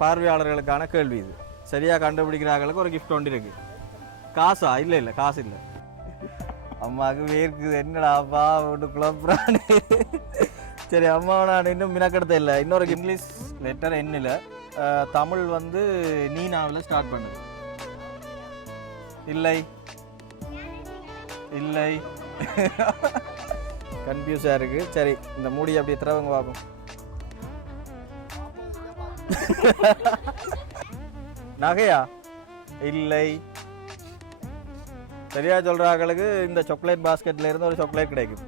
பார்வையாளர்களுக்கான கேள்வி இது. சரியாக கண்டுபிடிக்கிறாங்களுக்கு ஒரு கிஃப்ட் ஒன்று இருக்குது காசா? இல்லை இல்லை காசு இல்லை. அம்மாவுக்கு வேர்க்குது. என்னடாப்பா விட்டு குழப்புறான்னு சரி அம்மாவை நான் இன்னும் மினக்கெடுத்த இல்லை. இன்னொரு இங்கிலீஷ் லெட்டர் இல்லை தமிழ் வந்து நீனாவில் ஸ்டார்ட் பண்ணுது. இல்லை. இல்லை. கன்ஃபியூஸாக இருக்குது சரி இந்த மூடி அப்படியே திறவங்க பார்ப்போம். நகையா? இல்லை. சரியா சொல்றாங்களுக்கு இந்த சாக்லேட் பாஸ்கெட்ல இருந்து ஒரு சாக்லேட் கிடைக்கும்.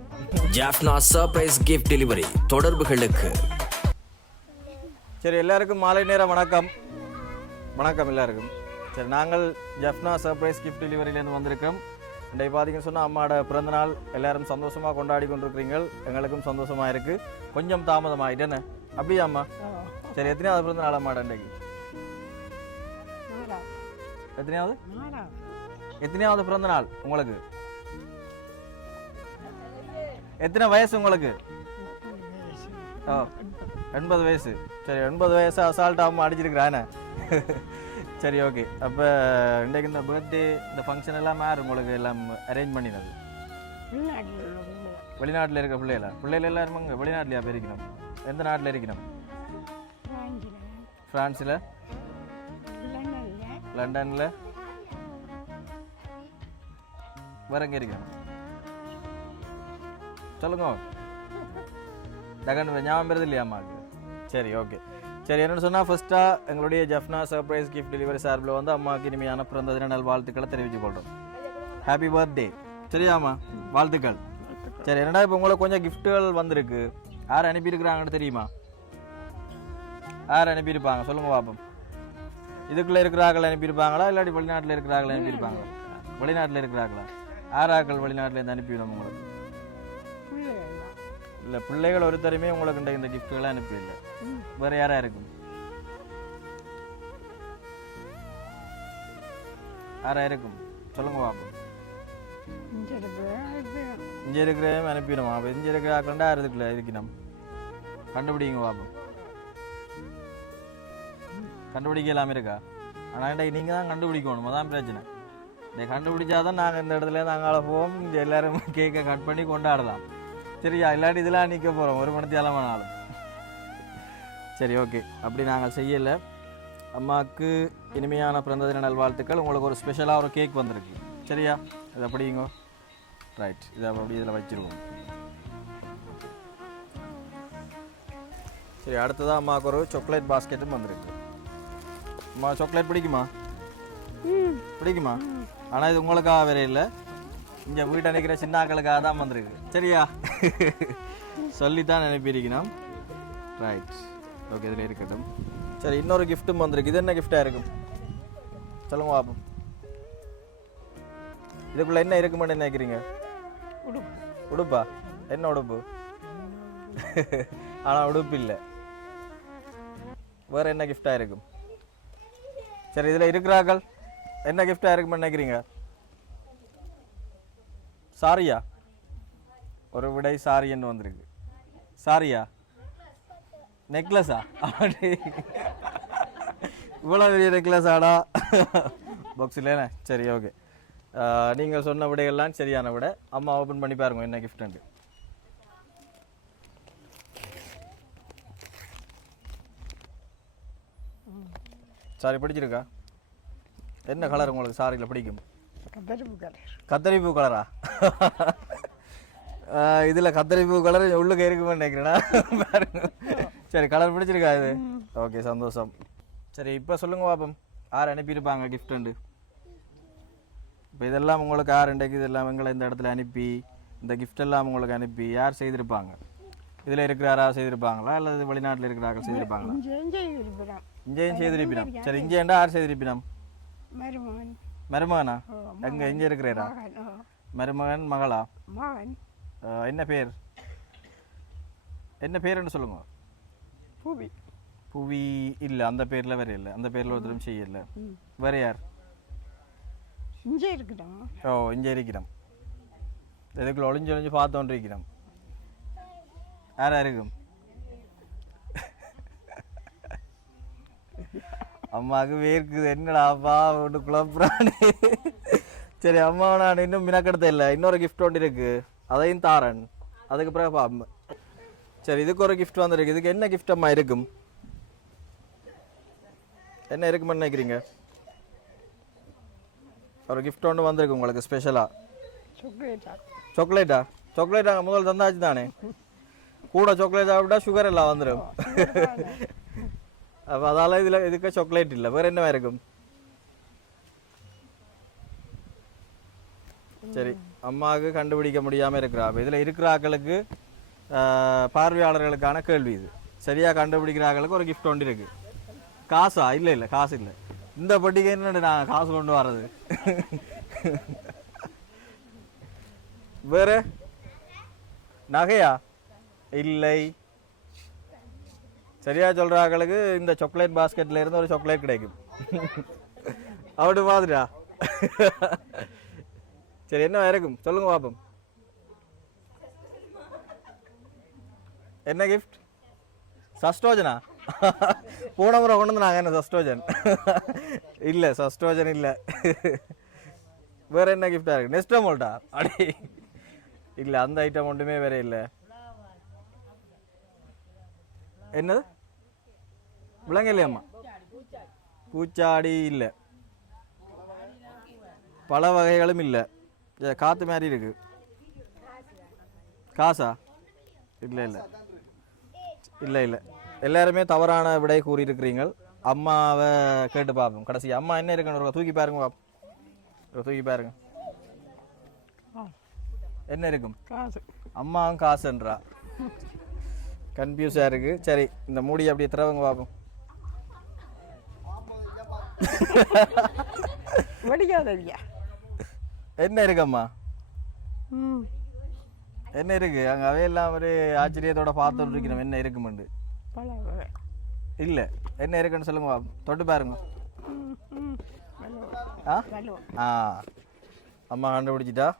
ஜாஃப்னா சர்ப்ரைஸ் கிஃப்ட் டெலிவரி தொடர்புகளுக்கு. சரி எல்லாருக்கும் மாலை நேரம் வணக்கம். வணக்கம் எல்லாருக்கும். சரி நாங்கள் ஜெஃப்னா சர்ப்ரைஸ் கிஃப்ட் டெலிவரியிலேருந்து வந்திருக்கோம். இன்றைக்கு பார்த்தீங்கன்னு சொன்னால் அம்மாவோட பிறந்தநாள் எல்லாரும் சந்தோஷமாக கொண்டாடி கொண்டிருக்கிறீங்க எங்களுக்கும் சந்தோஷமாக இருக்குது கொஞ்சம் தாமதமாயிட்டு என்ன? அம்மா சரி எத்தனையாவது பிறந்தநாள் அம்மாட இன்றைக்கு எத்தனையாவது எத்தனையாவது பிறந்த நாள் உங்களுக்கு எத்தனை வயசு உங்களுக்கு ஓ எண்பது வயசு சரி எண்பது வயசு அசால்ட்டாக அம்மா அடிச்சிருக்கிறானே சரி ஓகே அப்போ இன்றைக்கு இந்த பர்த்டே இந்த ஃபங்க்ஷன் எல்லாம் யார் உங்களுக்கு எல்லாம் அரேஞ்ச் பண்ணினது வெளிநாட்டில் இருக்க பிள்ளைகளா பிள்ளைகள் எல்லாரும் அங்கே வெளிநாட்டிலையா போயிருக்கணும் எந்த நாட்டில் இருக்கணும் ஃப்ரான்ஸில் லண்டனில் வேற எங்கே இருக்கணும் சொல்லுங்க டகன் ஞாபகம் வருது இல்லையா அம்மாவுக்கு சரி ஓகே சரி என்னென்னு சொன்னால் ஃபஸ்ட்டாக எங்களுடைய ஜஃப்னா சர்ப்ரைஸ் கிஃப்ட் டெலிவரி சார்பில் வந்து அம்மாவுக்கு இனிமையான பிறந்த தின நல் வாழ்த்துக்களை தெரிவித்துக் கொள்கிறோம் ஹாப்பி பர்த்டே சரியாம்மா வாழ்த்துக்கள் சரி என்னடா இப்போ உங்களுக்கு கொஞ்சம் கிஃப்ட்டுகள் வந்திருக்கு யார் அனுப்பியிருக்கிறாங்கன்னு தெரியுமா யார் அனுப்பியிருப்பாங்க? சொல்லுங்க பாப்போம். இதுக்குள்ளே இருக்கிறார்கள் அனுப்பியிருப்பாங்களா? இல்லாட்டி வெளிநாட்டில் இருக்கிறார்கள் அனுப்பியிருப்பாங்க வெளிநாட்டில் இருக்கிறார்களா? ஆறாக்கள் வெளிநாட்டிலேருந்து அனுப்பிவிடும் உங்களுக்கு? இல்லை பிள்ளைகள் ஒருத்தருமே உங்களுக்கு இந்த இந்த கிஃப்ட்டுகளை அனுப்பிடல வேறு யாராக இருக்கும்? யாராக இருக்கும்? சொல்லுங்க பாப்போம். இங்கே இருக்கிறவங்க அனுப்பிடுவோம் அப்போ இங்கே இருக்கிற ஆக்கண்டா இருக்குல்ல இருக்கணும் கண்டுபிடிங்க பாப்போம். கண்டுபிடிக்க இல்லாமல் இருக்கா? ஆனால் நீங்கள் தான் கண்டுபிடிக்கணும் அதான் பிரச்சனை. இதை கண்டுபிடிச்சாதான் நாங்கள் இந்த இடத்துல நாங்கள் போவோம். இங்கே கேக்கை கட் பண்ணி கொண்டாடலாம். சரியா? இல்லாட்டி இதெல்லாம் நிற்க போகிறோம் ஒரு மணி தேலம் வேணாலும் சரி ஓகே அப்படி நாங்கள் செய்யலை. அம்மாவுக்கு இனிமையான பிறந்த தின நல்வாழ்த்துக்கள். உங்களுக்கு ஒரு ஸ்பெஷலாக ஒரு கேக் வந்திருக்கு. சரியா? இதை அப்படிங்க ரைட் இதை அப்படி இதில் வச்சிருவோம். சரி அடுத்ததாக அம்மாவுக்கு ஒரு சாக்லேட் பாஸ்கெட்டும் வந்திருக்கு. அம்மா சாக்லேட் பிடிக்குமா? பிடிக்குமா? ஆனால் இது உங்களுக்காக வேற இல்லை. இங்கே வீட்டை நிற்கிற சின்ன ஆக்களுக்காக தான் வந்திருக்கு. சரியா? சொல்லித்தான் அனுப்பியிருக்கணும் ரைட் ஓகே இதில் இருக்கட்டும். சரி இன்னொரு கிஃப்ட்டும் வந்திருக்கு. இது என்ன கிஃப்டாக இருக்கும்? சொல்லுங்க பாப்போம் இதுக்குள்ள என்ன இருக்குமென்னு நினைக்கிறீங்க? உடுப்பா. என்ன உடுப்பு? ஆனால் உடுப்பு இல்லை. வேற என்ன கிஃப்டாக இருக்கும்? சரி இதில் இருக்கிறார்கள். என்ன கிஃப்டாக இருக்குமென்னு நினைக்கிறீங்க? சாரியா? ஒரு விடை சாரின்னு வந்திருக்கு. சாரியா? நெக்லஸா? அப்படி. இவ்வளோ பெரிய நெக்லஸ் ஆடா. பாக்ஸ் இல்லைண்ணே சரி ஓகே நீங்கள் சொன்ன விடைகள்லாம் சரியான விட. அம்மா ஓப்பன் பண்ணி பாருங்க என்ன கிஃப்ட்டுன்ட்டு சாரி பிடிச்சிருக்கா? என்ன கலர் உங்களுக்கு சாரியில் பிடிக்கும்? கத்தரிப்பூ கலரா இதில் கத்தரிப்பூ கலர் உள்ளுக்கு இருக்குமே நினைக்கிறேன்னா சரி கலர் பிடிச்சிருக்கா இது? ஓகே சந்தோஷம். சரி இப்போ சொல்லுங்க பாப்போம். யார் அனுப்பியிருப்பாங்க கிஃப்ட்டுண்டு இப்போ இதெல்லாம் உங்களுக்கு யார் இன்றைக்கு இதெல்லாம் எங்களை இந்த இடத்துல அனுப்பி இந்த gift எல்லாம் உங்களுக்கு அனுப்பி யார் செய்திருப்பாங்க? இதில் இருக்கிற யாராவது செய்திருப்பாங்களா? அல்லது வெளிநாட்டில் இருக்கிறார்கள் செய்திருப்பாங்களா? இங்கேயும் செய்திருப்பினம் சரி இங்கே ஏண்டா யார் செய்திருப்பினம் மருமகன் மருமகனா எங்க இங்கே இருக்கிறீரா மருமகன் மகளா மகன் என்ன பேர் என்ன பேருன்னு சொல்லுங்க பூவி புவி இல்லை அந்த பேரில் வேற இல்லை அந்த பேரில் ஒருத்தரும் செய்யல வேற யார் இங்கே இருக்குதான் ஓ இங்கே இருக்கிறோம் இதுக்குள்ள ஒளிஞ்சு ஒளிஞ்சு பார்த்தோன்னு இருக்கிறோம் யாரா இருக்கும் அம்மாவுக்கு வேர்க்குது. என்னடாப்பா ஒன்று குழப்புறானே. சரி அம்மாவை நான் இன்னும் மினக்கெடுத்த இல்லை. இன்னொரு கிஃப்ட் ஒன்று இருக்கு. அதையும் தாரன். அதுக்கு பிறகு அம்மா. சரி இதுக்கு ஒரு கிஃப்ட் வந்திருக்கு. இதுக்கு என்ன கிஃப்ட் அம்மா இருக்கும்? என்ன இருக்குமென்னு நினைக்கிறீங்க? ஒரு கிஃப்ட் ஒன்று வந்திருக்கு உங்களுக்கு ஸ்பெஷலாக சாக்லேட்டா சாக்லேட்டா சாக்லேட் அங்கே முதல் தந்தாச்சு தானே? கூட சாக்லேட் சாப்பிட்டா சுகர் எல்லாம் வந்துடும் அப்போ அதால இதில் இதுக்கு சாக்லேட் இல்லை வேறு என்ன இருக்கும் சரி அம்மாவுக்கு கண்டுபிடிக்க முடியாமல் இருக்கிறா அப்போ இதில் இருக்கிற ஆக்களுக்கு பார்வையாளர்களுக்கான கேள்வி இது சரியாக கண்டுபிடிக்கிற ஆக்களுக்கு ஒரு கிஃப்ட் ஒன்று இருக்கு காசா இல்லை இல்லை காசு இல்லை இந்த பட்டிகை என்ன நான் காசு கொண்டு வர்றது வேறு நகையா இல்லை சரியா சொல்ற இந்த சாக்லேட் பாஸ்கெட்ல இருந்து ஒரு சாக்லேட் கிடைக்கும். அப்படி மாதிரியா சரி என்ன இருக்கும் சொல்லுங்க பாப்போம். என்ன கிஃப்ட் சஸ்டோஜனா போன முறை கொண்டு வந்து நாங்கள் என்ன சஸ்டோஜன் இல்லை சஸ்டோஜன் இல்லை. வேற என்ன கிஃப்டா இருக்கு? நெஸ்டமோல்டா அடி. இல்லை அந்த ஐட்டம் ஒன்றுமே வேற இல்லை. என்னது? விளங்கலையம்மா பூச்சாடி இல்லை. பல வகைகளும் இல்லை. காற்று மாதிரி இருக்கு. காசா? இல்லை இல்லை. இல்லை இல்லை. எல்லாருமே தவறான விடை கூறியிருக்கிறீங்க அம்மாவை கேட்டு பார்ப்போம். கடைசி. அம்மா என்ன இருக்குன்னு தூக்கி பாருங்க பாப்போம். தூக்கி பாருங்க. என்ன இருக்கும்? காசு. அம்மாவும் காசுன்றா. கன்ஃபியூஸாக இருக்கு. சரி இந்த மூடி அப்படியே திறவங்க பார்ப்போம் வடிக்காதவியா என்ன இருக்கும்மா? என்ன இருக்கு? அங்கே அவையெல்லாம் ஒரு ஆச்சரியத்தோட பார்த்துட்டு இருக்கிறோம். என்ன இருக்குமெண்டு? இல்லை. என்ன இருக்குன்னு சொல்லுங்க. தொட்டு பாருங்க. ஆ? அம்மா கண்டுபிடிச்சிட்டா?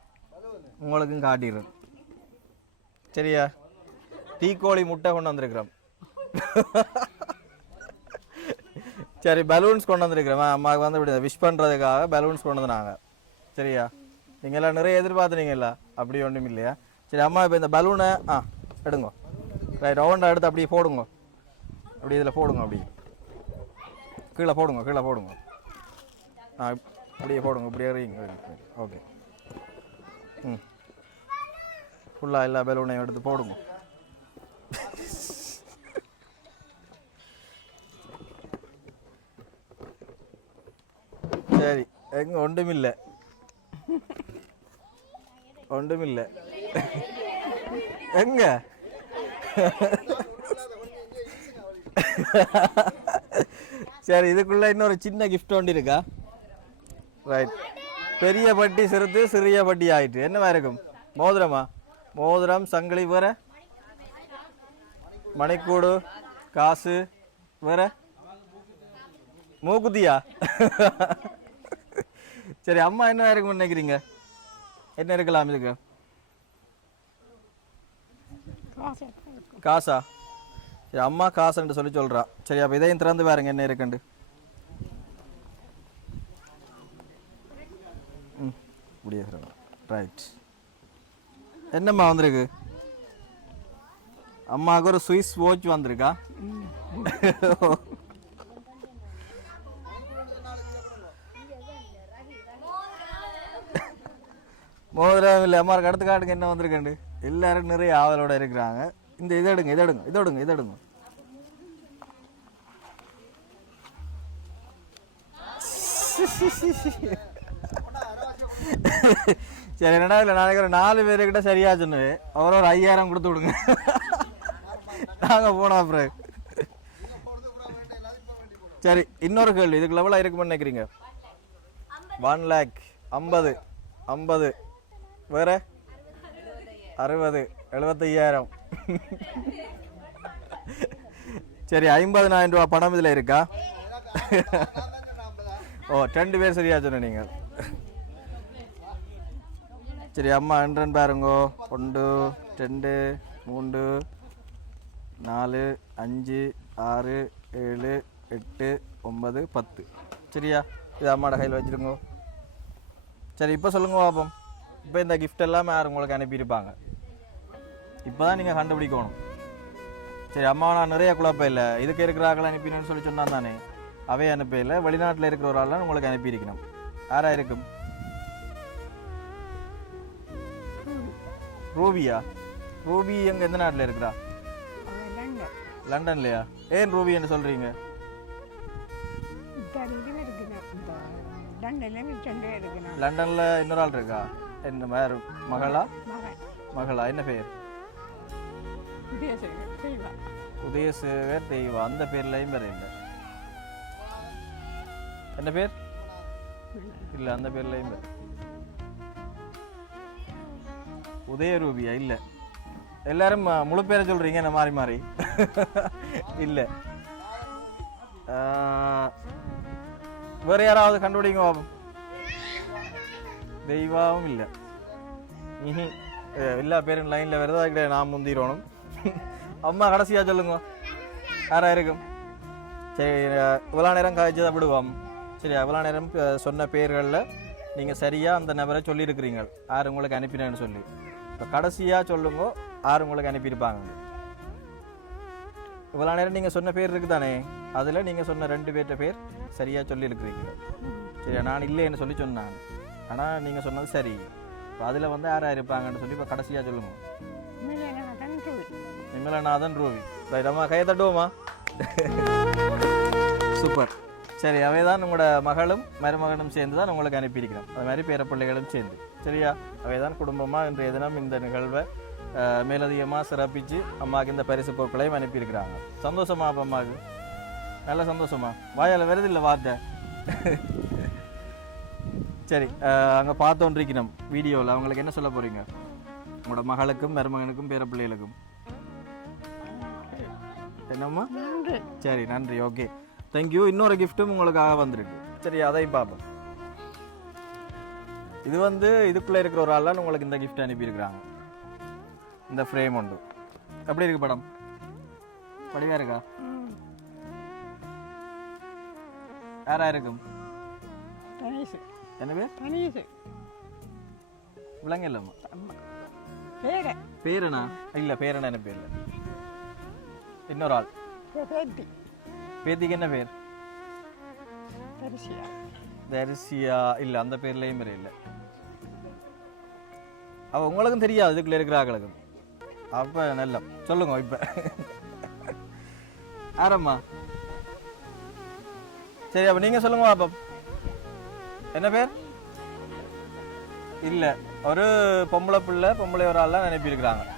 உங்களுக்கும் காட்டிடுறேன். சரியா? தீக்கோழி முட்டை கொண்டு வந்திருக்கிறோம். சரி பலூன்ஸ் கொண்டு வந்திருக்கிறேன் அம்மாவுக்கு வந்து இப்படி விஷ் பண்ணுறதுக்காக பலூன்ஸ் கொண்டு வந்தாங்க சரியா? நீங்கள் எல்லாம் நிறைய எதிர்பார்த்துனீங்கல்ல அப்படி ஒன்றும் இல்லையா? சரி அம்மா இப்போ இந்த பலூனை ஆ எடுங்க. ரைட் ரவுண்டாக எடுத்து அப்படியே போடுங்க. அப்படி இதில் போடுங்க அப்படி கீழே போடுங்க கீழே போடுங்க. ஆ அப்படியே போடுங்க இப்படியே எறியுங்க ஓகே ம். ஃபுல்லாக எல்லா பலூனையும் எடுத்து போடுங்க. சரி எங்க ஒன்றுமில்லை ஒன்றுமில்லை எங்க சரி இதுக்குள்ள இன்னொரு சின்ன கிஃப்ட் ஒன்று இருக்கா ரைட் பெரிய பட்டி சிறுத்து சிறிய பட்டி ஆயிட்டு என்னவா இருக்கும் மோதிரமா மோதிரம் சங்கிலி வேற மணிக்கூடு காசு வேற மூக்குத்தியா சரி அம்மா என்ன இருக்கும்னு நினைக்கிறீங்க? என்ன இருக்கலாம் இதுக்கு? காசா? சரி அம்மா காசுன்ட்டு சொல்லி சொல்றா. சரி அப்போ இதையும் திறந்து பாருங்க என்ன இருக்குண்டு ம் இப்படியே ரைட் என்னம்மா வந்திருக்கு? அம்மாவுக்கு ஒரு சுவிஸ் வாட்ச் வந்திருக்கா? மோதிரம் இல்லை அம்மாருக்கு அடுத்த காட்டுக்கு என்ன வந்திருக்கண்டு? எல்லாரும் நிறைய ஆவலோட இருக்கிறாங்க. இந்த இதை எடுங்க இதை எடுங்க இதை எடுங்க இதை எடுங்க. சரி என்னடா இல்லை நாளைக்கு ஒரு நாலு பேருக்கிட்ட சரியா சொன்னது. அவர் ஒரு ஐயாயிரம் கொடுத்து விடுங்க. நாங்கள் போனோம் அப்புறம். சரி இன்னொரு கேள்வி. இதுக்கு லெவலாக இருக்குமென்னு நினைக்கிறீங்க? ஒன் லேக் ஐம்பது ஐம்பது. வேற? அறுபது. எழுபத்தையாயிரம் சரி ஐம்பதனாயிரம் ரூபா பணம் இதில் இருக்கா? ஓ ரெண்டு பேர் சரியா சொன்ன நீங்கள் சரி அம்மா என்றன் பாருங்கோ. ஒன்று ரெண்டு மூன்று நாலு அஞ்சு ஆறு ஏழு எட்டு ஒன்பது பத்து. சரியா? இது அம்மாட கையில் வச்சுருங்கோ. சரி இப்போ சொல்லுங்க பாப்போம். இப்போ இந்த கிஃப்ட் எல்லாமே யார் உங்களுக்கு அனுப்பியிருப்பாங்க? இப்போ தான் நீங்கள் கண்டுபிடிக்கணும். சரி அம்மா நான் நிறைய குழப்பம் இல்லை இதுக்கு இருக்கிற ஆக்களை அனுப்பினு சொல்லி சொன்னா தானே? அவே அனுப்ப இல்லை வெளிநாட்டில் இருக்கிற ஒரு ஆள்லாம் உங்களுக்கு அனுப்பியிருக்கணும். யாரா இருக்கும்? ரூபியா? ரூபி எங்க எந்த நாட்டில் இருக்கிறா? லண்டன்லையா? ஏன் ரூபி என்று இருக்கணும் லண்டன்ல இன்னொரு ஆள் இருக்கா? என்ன வேறு மகளா? மகளா என்ன பேர்? தெரியல உதயசேகர் தெய்வா. அந்த பேர்லையும் வேற இல்லை. என்ன பேர்? இல்லை அந்த பேர்லையும் வேற. உதயரூபியா? இல்லை. எல்லாரும் முழு பேரை சொல்றீங்க என்ன மாறி மாறி? இல்லை. வேற யாராவது கண்டுபிடிங்க பாப்போம் தெய்வாவும் இல்லை இனி எல்லா பேரும் லைனில் வருதா கிடையாது நான் முந்திரணும் அம்மா கடைசியாக சொல்லுங்க யாராக இருக்கும் சரி இவ்வளோ நேரம் கழிச்சு விடுவோம் சரி இவ்வளோ நேரம் சொன்ன பேர்களில் நீங்கள் சரியாக அந்த நபரை சொல்லியிருக்கிறீங்க யார் உங்களுக்கு அனுப்பினேன்னு சொல்லி இப்போ கடைசியாக சொல்லுங்க யார் உங்களுக்கு அனுப்பியிருப்பாங்க இவ்வளோ நேரம் நீங்கள் சொன்ன பேர் இருக்குது தானே அதில் நீங்கள் சொன்ன ரெண்டு பேர்கிட்ட பேர் சரியாக சொல்லியிருக்கிறீங்க சரியா நான் இல்லைன்னு சொல்லி சொன்னான் ஆனால் நீங்கள் சொன்னது சரி. இப்போ அதில் வந்து யாரா இருப்பாங்கன்னு சொல்லி இப்போ கடைசியாக சொல்லுங்க. விமலநாதன் ரூவி ரைட் அம்மா கையை தட்டுவோமா? சூப்பர். சரி அவை தான் உங்களோட மகளும் மருமகனும் சேர்ந்து தான் உங்களுக்கு அனுப்பியிருக்கிறோம். அது மாதிரி பேரப்பிள்ளைகளும் சேர்ந்து. சரியா? அவை தான் குடும்பமாக இன்றைய தினம் இந்த நிகழ்வை மேலதிகமாக சிறப்பித்து அம்மாவுக்கு இந்த பரிசு பொருட்களையும் அனுப்பியிருக்கிறாங்க. சந்தோஷமா அப்போ அம்மாவுக்கு நல்ல சந்தோஷமா? வாயால் வருது இல்லை வார்த்தை? சரி அங்கே பார்த்தோன்றிக்கணும் வீடியோவில் அவங்களுக்கு என்ன சொல்ல போகிறீங்க உங்களோட மகளுக்கும் மருமகனுக்கும் பேரப்பிள்ளைகளுக்கும். என்னம்மா? நன்றி. சரி நன்றி. ஓகே. தேங்க்யூ இன்னொரு கிஃப்ட்டும் உங்களுக்காக வந்திருக்கு. சரி அதையும் பார்ப்போம். இது வந்து இதுக்குள்ளே இருக்கிற ஒரு ஆள் உங்களுக்கு இந்த கிஃப்ட் அனுப்பியிருக்கிறாங்க. இந்த ஃப்ரேம் உண்டு. எப்படி இருக்கு படம்? படிவா இருக்கா? யாரா இருக்கும்? பேர் தனீசு விலங்கு இல்லைம்மா. பேர பேருனா. இல்லை பேருனா என்ன பேர் இல்லை இன்னொரு ஆள். பேத்தி. பேத்திக்கு என்ன பேர்? தரிசியா தரிசியா இல்லை அந்த பேர்லேயும் பேர் இல்லை. அவ உங்களுக்கும் தெரியாது இதுக்குள்ள இருக்கிற ஆக்களுக்கும் அப்போ நல்ல சொல்லுங்க இப்போ. ஆரம்மா சரி அப்போ நீங்கள் சொல்லுங்க அப்போ. என்ன பேர்? இல்லை. ஒரு பொம்பளை பிள்ளை பொம்பளை ஒரு ஆள்லாம் அனுப்பியிருக்கிறாங்க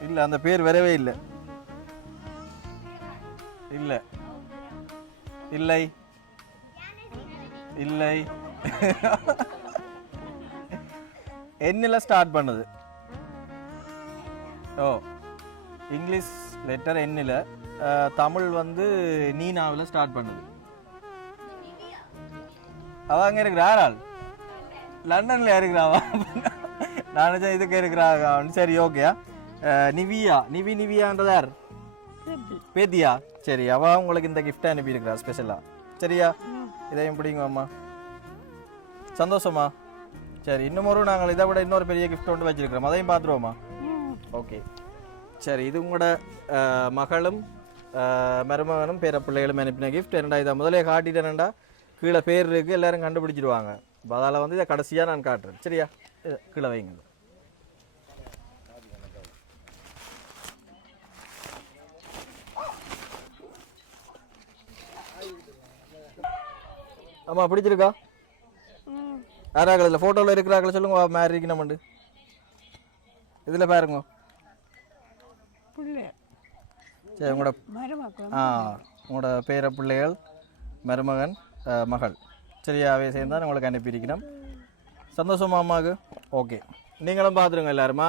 இல்லை அந்த பேர் வரவே இல்லை. இல்லை. இல்லை. இல்லை. என்னில் ஸ்டார்ட் பண்ணுது. ஓ. இங்கிலீஷ் லெட்டர் என்னில். தமிழ் வந்து நீனாவில் ஸ்டார்ட் பண்ணுது. அவ அங்கே இருக்கிற ஆள். லண்டனில் இருக்கிறாவா? நான் இதுக்கு இருக்கிறாங்க. சரி ஓகேயா நிவியா. நிவி நிவியான்றது யார்? பேத்தி பேத்தியா சரி அவ உங்களுக்கு இந்த கிஃப்ட் அனுப்பியிருக்கிறா ஸ்பெஷலா சரியா? இதையும் பிடிங்க அம்மா. சந்தோஷமா? சரி இன்னும் ஒரு நாங்கள் இதை விட இன்னொரு பெரிய கிஃப்ட் ஒன்று வச்சிருக்கிறோம். அதையும் பார்த்துருவோமா ஓகே. சரி இது உங்களோட மகளும் மருமகனும் பேர பிள்ளைகளும் அனுப்பின கிஃப்ட் என்னடா இதை முதலே காட்டிட்டேன்டா கீழே பேர் இருக்கு எல்லாரும் கண்டுபிடிச்சிடுவாங்க. அப்ப அதால வந்து இதை கடைசியாக நான் காட்டுறேன். சரியா? இதை கீழே வைங்க. ஆமாம் பிடிச்சிருக்கா? ம் யாராக்கள் இதில்? ஃபோட்டோவில் இருக்கிறாக்கள் சொல்லுங்க மேரி இருக்கணும்ண்டு இதில் பாருங்க. சரி உங்களோட ஆ உங்களோட பேர பிள்ளைகள் மருமகன் மகள் சரியாவே சேர்ந்தால் உங்களுக்கு அனுப்பியிருக்கணும் சந்தோஷமா அம்மாவுக்கு ஓகே நீங்களும் பார்த்துருங்க எல்லாருமா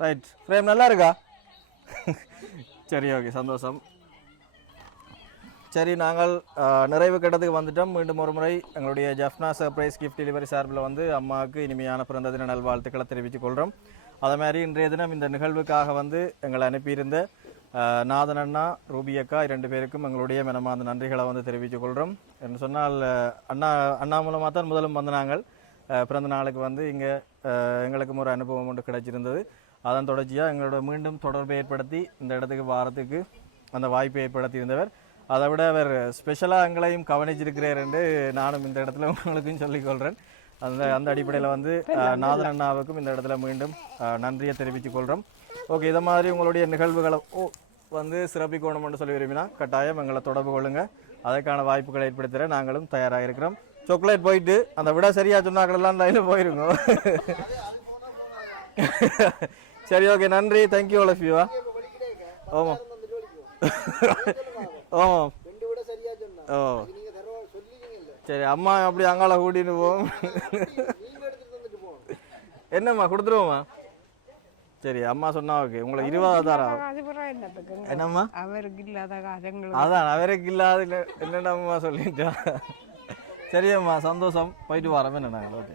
ரைட் ஃப்ரேம் நல்லா இருக்கா சரி ஓகே சந்தோஷம் சரி நாங்கள் நிறைவு கட்டத்துக்கு வந்துட்டோம் மீண்டும் ஒரு முறை எங்களுடைய ஜஃப்னா சர்ப்ரைஸ் கிஃப்ட் டெலிவரி சார்பில் வந்து அம்மாவுக்கு இனிமையான பிறந்த தின நல்வாழ்த்துக்களை தெரிவித்துக் கொள்கிறோம் அதே மாதிரி இன்றைய தினம் இந்த நிகழ்வுக்காக வந்து எங்களை அனுப்பியிருந்த நாதன் அண்ணா ரூபி அக்கா இரண்டு பேருக்கும் எங்களுடைய மனமார்ந்த நன்றிகளை வந்து தெரிவித்துக் கொள்கிறோம் என்று சொன்னால் அண்ணா அண்ணா மூலமாக தான் முதலும் வந்து நாங்கள் பிறந்த நாளுக்கு வந்து இங்கே எங்களுக்கும் ஒரு அனுபவம் ஒன்று கிடைச்சிருந்தது. அதன் தொடர்ச்சியாக எங்களோட மீண்டும் தொடர்பை ஏற்படுத்தி இந்த இடத்துக்கு வாரத்துக்கு அந்த வாய்ப்பை ஏற்படுத்தியிருந்தவர். அதை விட அவர் ஸ்பெஷலாக எங்களையும் கவனிச்சிருக்கிறார் என்று நானும் இந்த இடத்துல உங்களுக்கும் சொல்லிக்கொள்கிறேன் அந்த அந்த அடிப்படையில் வந்து நாதன் அண்ணாவுக்கும் இந்த இடத்துல மீண்டும் நன்றியை தெரிவித்துக் கொள்கிறோம் ஓகே இதை மாதிரி உங்களுடைய நிகழ்வுகளை வந்து சிறப்பிக்கணும்னு சொல்லி விரும்பினா கட்டாயம் எங்களை தொடர்பு கொள்ளுங்கள் அதற்கான வாய்ப்புகளை ஏற்படுத்துகிற நாங்களும் தயாராக இருக்கிறோம் சாக்லேட் போயிட்டு அந்த விட சரியா சொன்னாங்களெல்லாம் லைனில் போயிருக்கோம் சரி ஓகே நன்றி. தேங்க்யூ ஆல் ஆஃப் யூவா ஆமாம் ஆமாம் ஓ. சரி அம்மா அப்படி அங்கால கூட்டின்னு போவோம் என்னம்மா கொடுத்துருவோம்மா? சரி அம்மா சொன்னா ஓகே உங்களுக்கு இருபது தாரம் அது பிறகு என்னத்துக்குங்க என்னம்மா? அவருக்கு இல்லாத காரியங்கள் அதான் அவருக்கு இல்லாத என்னென்ன அம்மா சொல்லிட்டா? சரியம்மா சந்தோஷம். போயிட்டு வரோம். என்ன நாங்கள் ஓகே.